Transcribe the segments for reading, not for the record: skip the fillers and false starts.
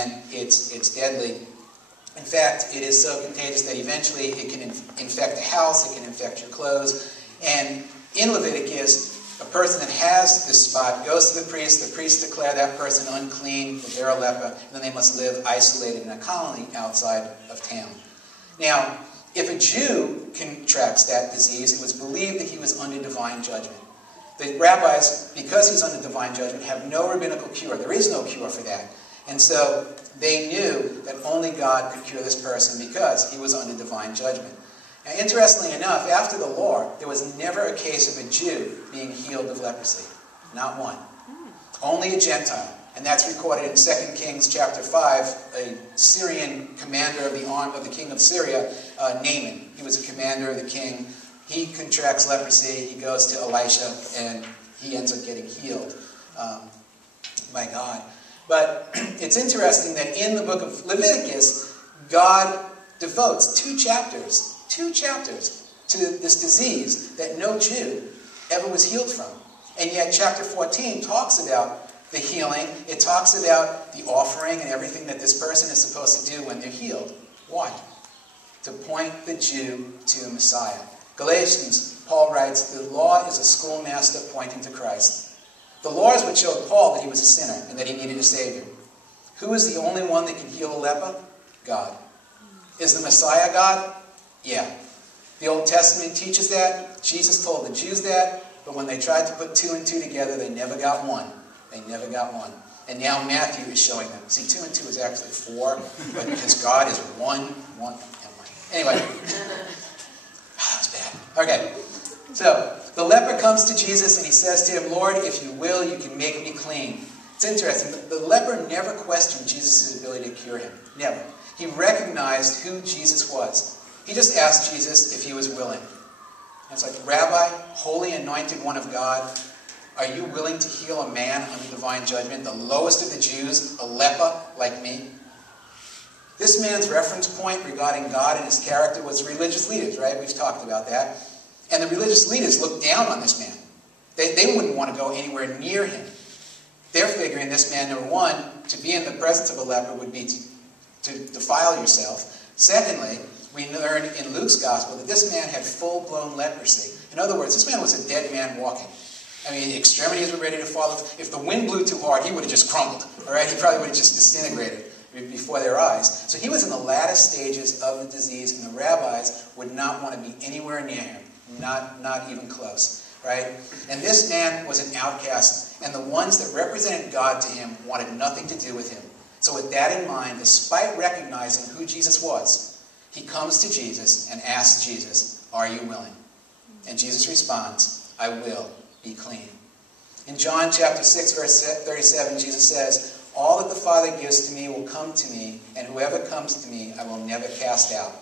and it's deadly. In fact, it is so contagious that eventually it can infect a house, it can infect your clothes. And in Leviticus, a person that has this spot goes to the priest declare that person unclean, that they're a leper, and then they must live isolated in a colony outside of town. Now, if a Jew contracts that disease, it was believed that he was under divine judgment. The rabbis, because he's under divine judgment, have no rabbinical cure. There is no cure for that. And so they knew that only God could cure this person because he was under divine judgment. Now, interestingly enough, after the law, there was never a case of a Jew being healed of leprosy. Not one. Only a Gentile. And that's recorded in 2 Kings chapter 5. A Syrian commander of the army of the king of Syria, Naaman. He was a commander of the king. He contracts leprosy. He goes to Elisha, and he ends up getting healed by God. But it's interesting that in the book of Leviticus, God devotes two chapters to this disease that no Jew ever was healed from. And yet chapter 14 talks about the healing. It talks about the offering and everything that this person is supposed to do when they're healed. Why? To point the Jew to Messiah. Galatians, Paul writes, the law is a schoolmaster pointing to Christ. The law is what showed Paul that he was a sinner and that he needed a Savior. Who is the only one that can heal a leper? God. Is the Messiah God? Yeah. The Old Testament teaches that. Jesus told the Jews that. But when they tried to put two and two together, they never got one. They never got one. And now Matthew is showing them. See, 2 and 2 is actually 4, but because God is one. Anyway. That was bad. Okay. So, the leper comes to Jesus and he says to him, Lord, if you will, you can make me clean. It's interesting. The leper never questioned Jesus' ability to cure him. Never. He recognized who Jesus was. He just asked Jesus if he was willing. And it's like, Rabbi, holy anointed one of God, are you willing to heal a man under divine judgment, the lowest of the Jews, a leper like me? This man's reference point regarding God and his character was religious leaders, right? We've talked about that. And the religious leaders looked down on this man. They wouldn't want to go anywhere near him. They're figuring this man, number one, to be in the presence of a leper would be to defile yourself. Secondly, we learn in Luke's gospel that this man had full-blown leprosy. In other words, this man was a dead man walking. I mean, extremities were ready to fall. If the wind blew too hard, he would have just crumbled. All right? He probably would have just disintegrated before their eyes. So he was in the latter stages of the disease, and the rabbis would not want to be anywhere near him. Not even close. Right? And this man was an outcast, and the ones that represented God to him wanted nothing to do with him. So with that in mind, despite recognizing who Jesus was, he comes to Jesus and asks Jesus, are you willing? And Jesus responds, I will. Be clean. In John chapter 6, verse 37, Jesus says, all that the Father gives to me will come to me, and whoever comes to me I will never cast out.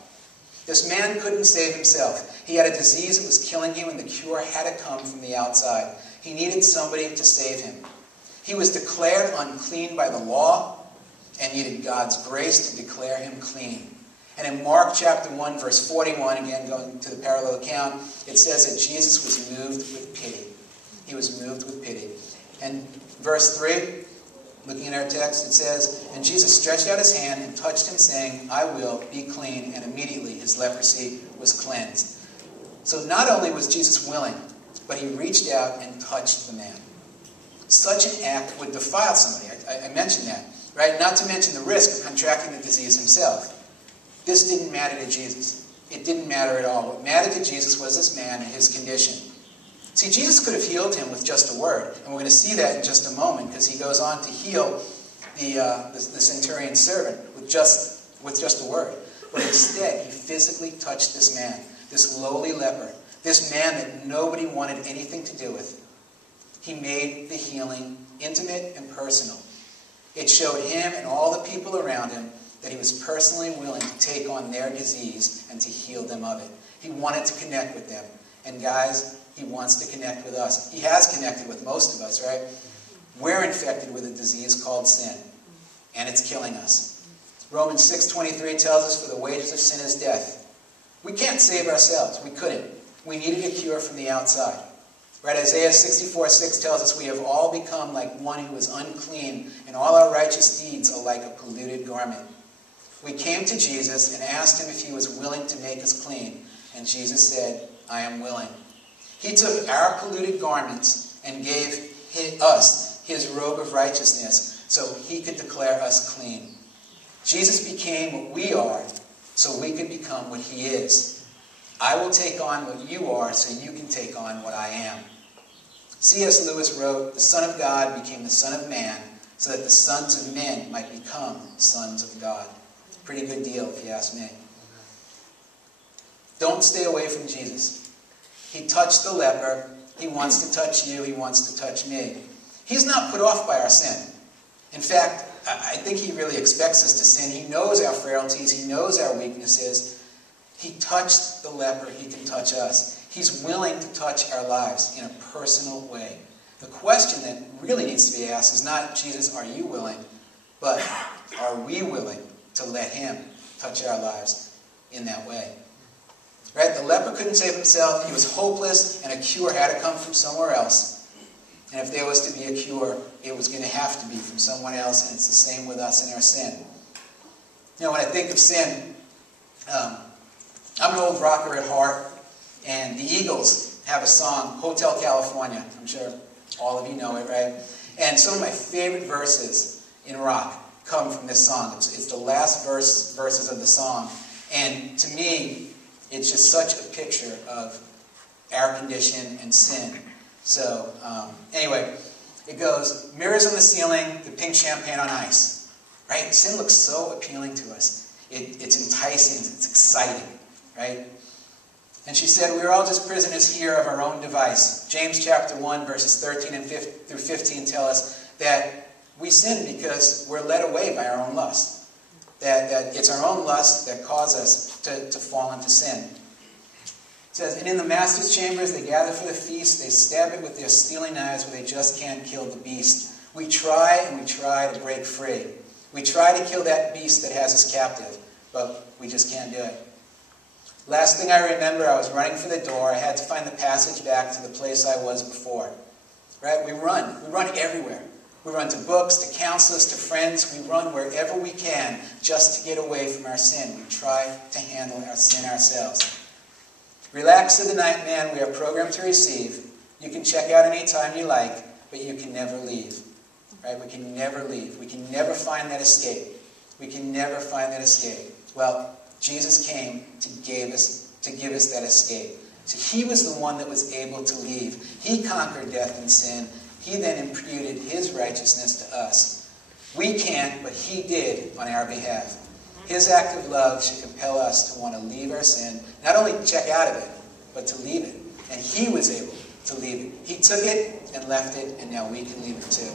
This man couldn't save himself. He had a disease that was killing him, and the cure had to come from the outside. He needed somebody to save him. He was declared unclean by the law, and needed God's grace to declare him clean. And in Mark chapter 1, verse 41, again going to the parallel account, it says that Jesus was moved with pity. He was moved with pity. And verse 3, looking at our text, it says, and Jesus stretched out his hand and touched him, saying, I will, be clean. And immediately his leprosy was cleansed. So not only was Jesus willing, but he reached out and touched the man. Such an act would defile somebody. I mentioned that, right? Not to mention the risk of contracting the disease himself. This didn't matter to Jesus. It didn't matter at all. What mattered to Jesus was this man and his condition. See, Jesus could have healed him with just a word. And we're going to see that in just a moment, because he goes on to heal the centurion's servant with just a word. But instead, he physically touched this man, this lowly leper, this man that nobody wanted anything to do with. He made the healing intimate and personal. It showed him and all the people around him that he was personally willing to take on their disease and to heal them of it. He wanted to connect with them. And guys, he wants to connect with us. He has connected with most of us, right? We're infected with a disease called sin, and it's killing us. Romans 6:23 tells us, for the wages of sin is death. We can't save ourselves. We couldn't. We needed a cure from the outside. Right? Isaiah 64:6 tells us we have all become like one who is unclean, and all our righteous deeds are like a polluted garment. We came to Jesus and asked him if he was willing to make us clean, and Jesus said, I am willing. He took our polluted garments and gave us his robe of righteousness so he could declare us clean. Jesus became what we are so we could become what he is. I will take on what you are so you can take on what I am. C.S. Lewis wrote, the Son of God became the Son of Man so that the sons of men might become sons of God. Pretty good deal if you ask me. Don't stay away from Jesus. He touched the leper. He wants to touch you. He wants to touch me. He's not put off by our sin. In fact, I think he really expects us to sin. He knows our frailties. He knows our weaknesses. He touched the leper. He can touch us. He's willing to touch our lives in a personal way. The question that really needs to be asked is not, Jesus, are you willing? But are we willing to let him touch our lives in that way? Right? The leper couldn't save himself. He was hopeless, and a cure had to come from somewhere else. And if there was to be a cure, it was going to have to be from someone else, and it's the same with us and our sin. You know, when I think of sin, I'm an old rocker at heart, and the Eagles have a song, Hotel California. I'm sure all of you know it, right? And some of my favorite verses in rock come from this song. It's the last verses of the song. And to me, it's just such a picture of our condition and sin. So, anyway, it goes, mirrors on the ceiling, the pink champagne on ice. Right? Sin looks so appealing to us. It's enticing, it's exciting. Right? And she said, we are all just prisoners here of our own device. James chapter 1, verses 13 through 15 tell us that we sin because we're led away by our own lust. That it's our own lust that cause us to fall into sin. It says, and in the master's chambers they gather for the feast, they stab it with their steely knives where they just can't kill the beast. We try and we try to break free. We try to kill that beast that has us captive, but we just can't do it. Last thing I remember, I was running for the door. I had to find the passage back to the place I was before. Right? We run everywhere. We run to books, to counselors, to friends. We run wherever we can just to get away from our sin. We try to handle our sin ourselves. Relax to the night, man. We are programmed to receive. You can check out anytime you like, but you can never leave. Right? We can never leave. We can never find that escape. We can never find that escape. Well, Jesus came to give us that escape. So he was the one that was able to leave. He conquered death and sin. He then imputed his righteousness to us. We can't, but he did on our behalf. His act of love should compel us to want to leave our sin, not only check out of it, but to leave it. And he was able to leave it. He took it and left it, and now we can leave it too.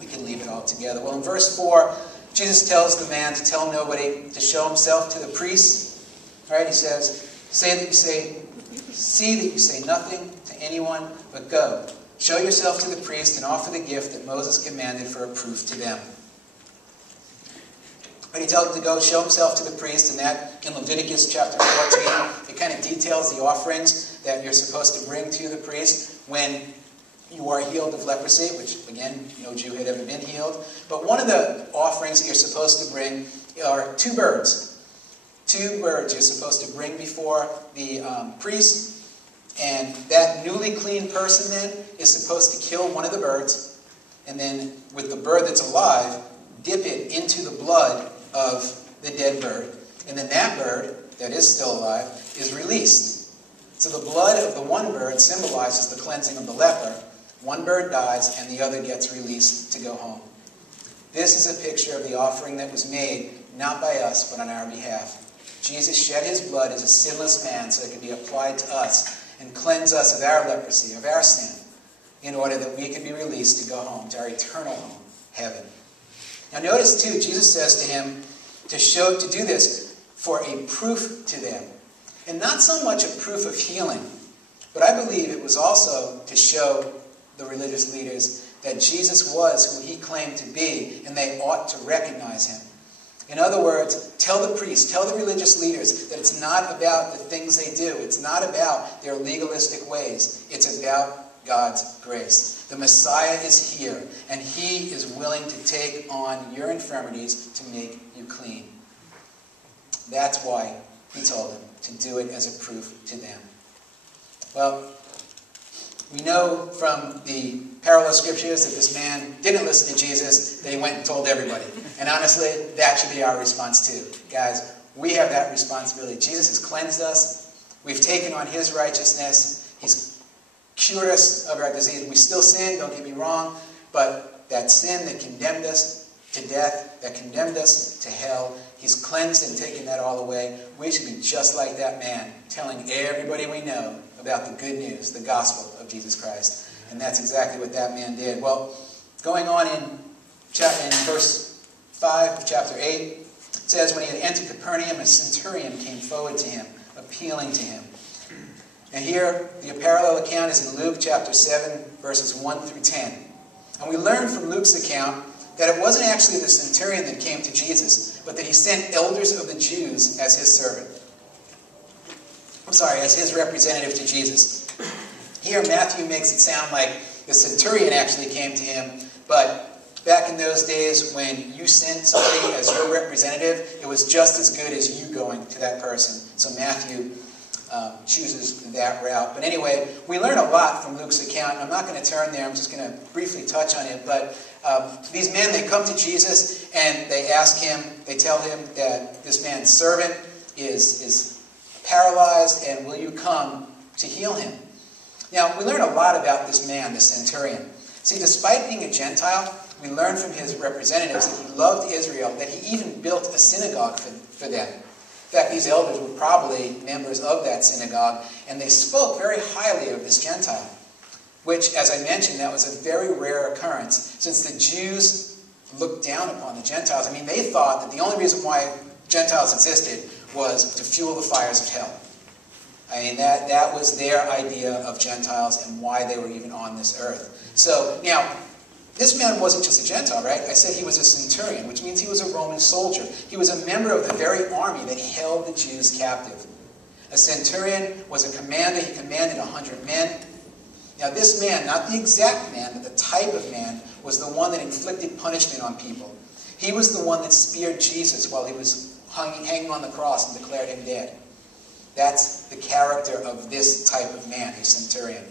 We can leave it all together. Well, in verse 4, Jesus tells the man to tell nobody, to show himself to the priest. Right? He says, see that you say nothing to anyone, but go. Show yourself to the priest and offer the gift that Moses commanded for a proof to them. But he tells him to go show himself to the priest, and that in Leviticus chapter 14, it kind of details the offerings that you're supposed to bring to the priest when you are healed of leprosy, which, again, no Jew had ever been healed. But one of the offerings that you're supposed to bring are 2 birds. 2 birds you're supposed to bring before the priest. And that newly clean person then is supposed to kill one of the birds. And then with the bird that's alive, dip it into the blood of the dead bird. And then that bird that is still alive is released. So the blood of the one bird symbolizes the cleansing of the leper. One bird dies, and the other gets released to go home. This is a picture of the offering that was made, not by us, but on our behalf. Jesus shed his blood as a sinless man so it could be applied to us and cleanse us of our leprosy, of our sin, in order that we could be released to go home, to our eternal home, heaven. Now notice too, Jesus says to him to do this for a proof to them. And not so much a proof of healing, but I believe it was also to show the religious leaders that Jesus was who he claimed to be, and they ought to recognize him. In other words, tell the priests, tell the religious leaders that it's not about the things they do. It's not about their legalistic ways. It's about God's grace. The Messiah is here, and he is willing to take on your infirmities to make you clean. That's why he told them to do it as a proof to them. Well, we know from the parallel scriptures that this man didn't listen to Jesus, that he went and told everybody. And honestly, that should be our response too. Guys, we have that responsibility. Jesus has cleansed us. We've taken on his righteousness. He's cured us of our disease. We still sin, don't get me wrong, but that sin that condemned us to death, that condemned us to hell, he's cleansed and taken that all away. We should be just like that man, telling everybody we know about the good news, the gospel of Jesus Christ. And that's exactly what that man did. Well, going on in verse 5 of chapter 8, it says, when he had entered Capernaum, a centurion came forward to him, appealing to him. And here, the parallel account is in Luke chapter 7, verses 1 through 10. And we learn from Luke's account that it wasn't actually the centurion that came to Jesus, but that he sent elders of the Jews as his servant. As his representative to Jesus. Here, Matthew makes it sound like the centurion actually came to him, but back in those days when you sent somebody as your representative, it was just as good as you going to that person. So Matthew chooses that route. But anyway, we learn a lot from Luke's account. I'm not going to turn there. I'm just going to briefly touch on it. But these men, they come to Jesus and they ask him, they tell him that this man's servant is paralyzed, and will you come to heal him? Now, we learn a lot about this man, the centurion. See, despite being a Gentile, we learn from his representatives that he loved Israel, that he even built a synagogue for them. In fact, these elders were probably members of that synagogue, and they spoke very highly of this Gentile, which, as I mentioned, that was a very rare occurrence, since the Jews looked down upon the Gentiles. I mean, they thought that the only reason why Gentiles existed was to fuel the fires of hell. I mean, that was their idea of Gentiles and why they were even on this earth. So, now, this man wasn't just a Gentile, right? I said he was a centurion, which means he was a Roman soldier. He was a member of the very army that held the Jews captive. A centurion was a commander. He commanded 100 men. Now, this man, not the exact man, but the type of man, was the one that inflicted punishment on people. He was the one that speared Jesus while he was hanging on the cross and declared him dead. That's the character of this type of man, a centurion.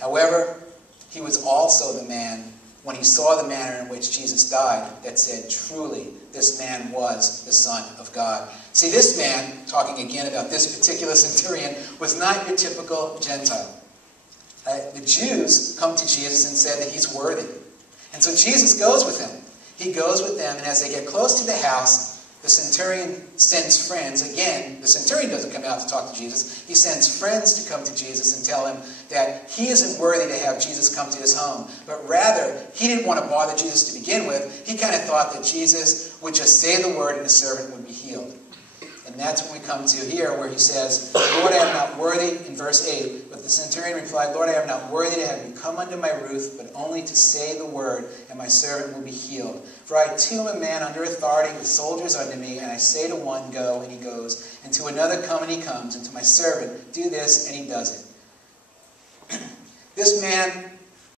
However, he was also the man, when he saw the manner in which Jesus died, that said, truly, this man was the Son of God. See, this man, talking again about this particular centurion, was not your typical Gentile. The Jews come to Jesus and said that he's worthy. And so Jesus goes with them. He goes with them, and as they get close to the house, the centurion sends friends. Again, the centurion doesn't come out to talk to Jesus. He sends friends to come to Jesus and tell him that he isn't worthy to have Jesus come to his home. But rather, he didn't want to bother Jesus to begin with. He kind of thought that Jesus would just say the word and his servant would be healed. And that's when we come to here where he says, Lord, I am not worthy, in verse 8. But the centurion replied, Lord, I am not worthy to have you come under my roof, but only to say the word, and my servant will be healed. For I too am a man under authority with soldiers under me, and I say to one, go, and he goes, and to another, come, and he comes, and to my servant, do this, and he does it. This man